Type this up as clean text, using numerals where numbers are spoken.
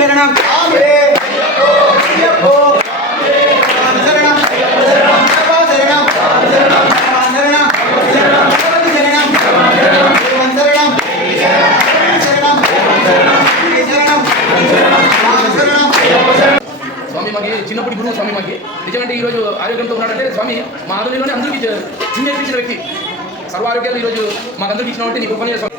శరణం స్వామి మాకి చిన్నప్పటి గురువు స్వామి మాకి నిజమంటే ఈరోజు ఆరోగ్యంతో ఉన్నాడంటే స్వామి మా ఆరోగ్యంలోనే అందరికీ చిన్న ఇచ్చిన వ్యక్తి సర్వారోగ్యాలు ఈరోజు మాకందరికీ ఇచ్చినట్టే నీకు పని స్వామి